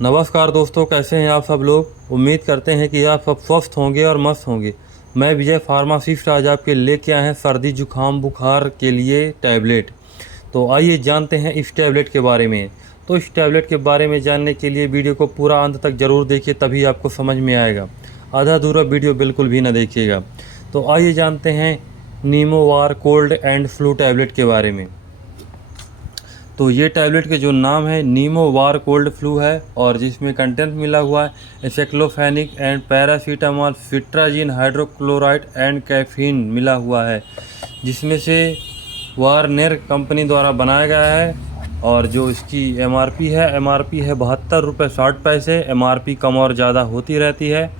नमस्कार दोस्तों, कैसे हैं आप सब लोग। उम्मीद करते हैं कि आप सब स्वस्थ होंगे और मस्त होंगे। मैं विजय फार्मासिस्ट आज आपके लेके आए हैं सर्दी जुकाम बुखार के लिए टैबलेट। तो आइए जानते हैं इस टैबलेट के बारे में। तो इस टैबलेट के बारे में जानने के लिए वीडियो को पूरा अंत तक ज़रूर देखिए, तभी आपको समझ में आएगा। आधा अधूरा वीडियो बिल्कुल भी ना देखिएगा। तो आइए जानते हैं नीमोवार कोल्ड एंड फ्लू टैबलेट के बारे में। तो ये टैबलेट के जो नाम है नीमोवार कोल्ड फ्लू है, और जिसमें कंटेंट मिला हुआ है aceclofenac and paracetamol, cetirizine, hydrochloride and caffeine मिला हुआ है, जिसमें से वारनेर कंपनी द्वारा बनाया गया है। और जो इसकी एमआरपी है 72 रुपये 60 पैसे। एमआरपी कम और ज़्यादा होती रहती है।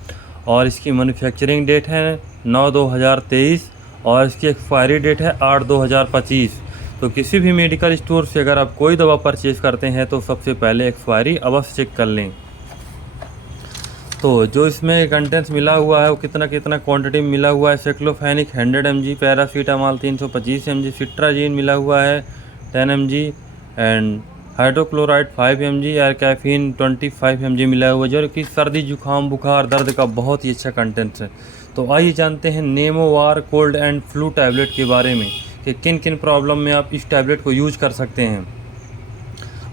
और इसकी मैन्युफैक्चरिंग डेट है 9/2023 और इसकी एक्सपायरी डेट है 8/2025। तो किसी भी मेडिकल स्टोर से अगर आप कोई दवा परचेज़ करते हैं तो सबसे पहले एक्सपायरी अवश्य चेक कर लें। तो जो इसमें कंटेंट्स मिला हुआ है वो कितना क्वांटिटी में मिला हुआ है। सेक्लोफेनिक 100 mg, पैरासीटामॉल 325 mg, सिट्राजिन मिला हुआ है 10 mg एंड हाइड्रोक्लोराइड 5 mg और कैफीन 25 mg मिला हुआ है, जो कि सर्दी जुकाम बुखार दर्द का बहुत ही अच्छा कंटेंट्स है। तो आइए जानते हैं नीमोवार कोल्ड एंड फ्लू टैबलेट के बारे में कि किन किन प्रॉब्लम में आप इस टैबलेट को यूज कर सकते हैं।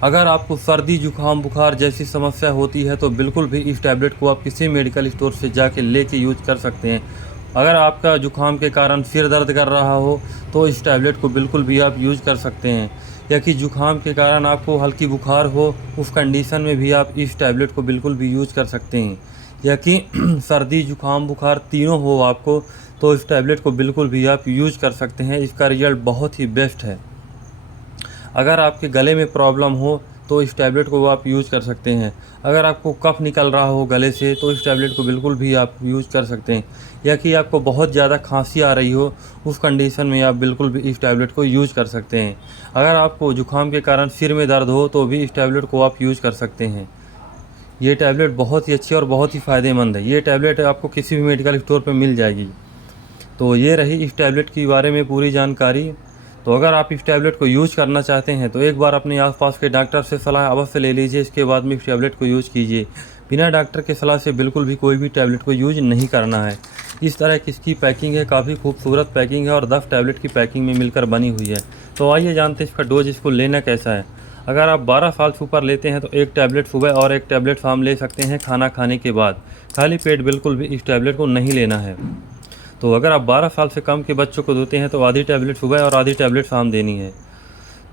अगर आपको सर्दी जुकाम बुखार जैसी समस्या होती है तो बिल्कुल भी इस टैबलेट को आप किसी मेडिकल स्टोर से जाके लेके यूज कर सकते हैं। अगर आपका जुकाम के कारण सिर दर्द कर रहा हो तो इस टैबलेट को बिल्कुल भी आप यूज कर सकते हैं, या कि जुकाम के कारण आपको हल्की बुखार हो उस कंडीशन में भी आप इस टैबलेट को बिल्कुल भी यूज कर सकते हैं, या कि सर्दी जुकाम बुखार तीनों हो आपको तो इस टैबलेट को बिल्कुल भी आप यूज कर सकते हैं। इसका रिजल्ट बहुत ही बेस्ट है। अगर आपके गले में प्रॉब्लम हो तो इस टैबलेट को आप यूज़ कर सकते हैं। अगर आपको कफ निकल रहा हो गले से तो इस टैबलेट को बिल्कुल भी आप यूज़ कर सकते हैं, या कि आपको बहुत ज़्यादा खांसी आ रही हो उस कंडीशन में आप बिल्कुल भी इस टैबलेट को यूज़ कर सकते हैं। अगर आपको जुकाम के कारण सिर में दर्द हो तो भी इस टैबलेट को आप यूज़ कर सकते हैं। ये टैबलेट बहुत ही अच्छी और बहुत ही फ़ायदेमंद है। ये टैबलेट आपको किसी भी मेडिकल स्टोर पर मिल जाएगी। तो ये रही इस टैबलेट के बारे में पूरी जानकारी। तो अगर आप इस टैबलेट को यूज़ करना चाहते हैं तो एक बार अपने आसपास के डॉक्टर से सलाह अवश्य ले लीजिए। इसके बाद में इस टैबलेट को यूज़ कीजिए। बिना डॉक्टर के सलाह से बिल्कुल भी कोई भी टैबलेट को यूज नहीं करना है। इस तरह की इसकी पैकिंग है, काफ़ी खूबसूरत पैकिंग है और 10 टैबलेट की पैकिंग में मिलकर बनी हुई है। तो आइए जानते हैं इसका डोज, इसको लेना कैसा है। अगर आप 12 साल से ऊपर लेते हैं तो एक टैबलेट सुबह और एक टैबलेट शाम ले सकते हैं खाना खाने के बाद। खाली पेट बिल्कुल भी इस टैबलेट को नहीं लेना है। तो अगर आप 12 साल से कम के बच्चों को देते हैं तो आधी टैबलेट सुबह और आधी टैबलेट शाम देनी है।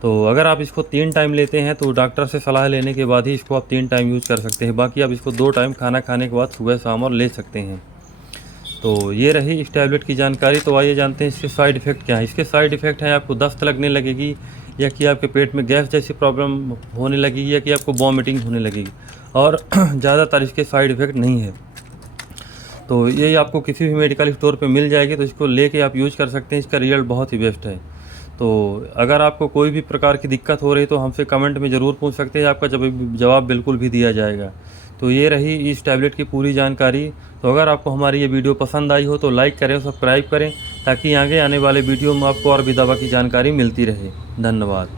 तो अगर आप इसको 3 टाइम लेते हैं तो डॉक्टर से सलाह लेने के बाद ही इसको आप 3 टाइम यूज़ कर सकते हैं। बाकी आप इसको 2 टाइम खाना खाने के बाद सुबह शाम और ले सकते हैं। तो ये रही इस टैबलेट की जानकारी। तो आइए जानते हैं इसके साइड इफ़ेक्ट क्या है। इसके साइड इफ़ेक्ट हैं आपको दस्त लगने लगेगी, या कि आपके पेट में गैस जैसी प्रॉब्लम होने लगेगी, या कि आपको वॉमिटिंग होने लगेगी, और ज़्यादातर इसके साइड इफ़ेक्ट नहीं है। तो ये आपको किसी भी मेडिकल स्टोर पे मिल जाएगी, तो इसको लेके आप यूज़ कर सकते हैं। इसका रिजल्ट बहुत ही बेस्ट है। तो अगर आपको कोई भी प्रकार की दिक्कत हो रही है तो हमसे कमेंट में ज़रूर पूछ सकते हैं, आपका जवाब बिल्कुल भी दिया जाएगा। तो ये रही इस टैबलेट की पूरी जानकारी। तो अगर आपको हमारी ये वीडियो पसंद आई हो तो लाइक करें, सब्सक्राइब करें, ताकि आगे आने वाले वीडियो में आपको और भी दवा की जानकारी मिलती रहे। धन्यवाद।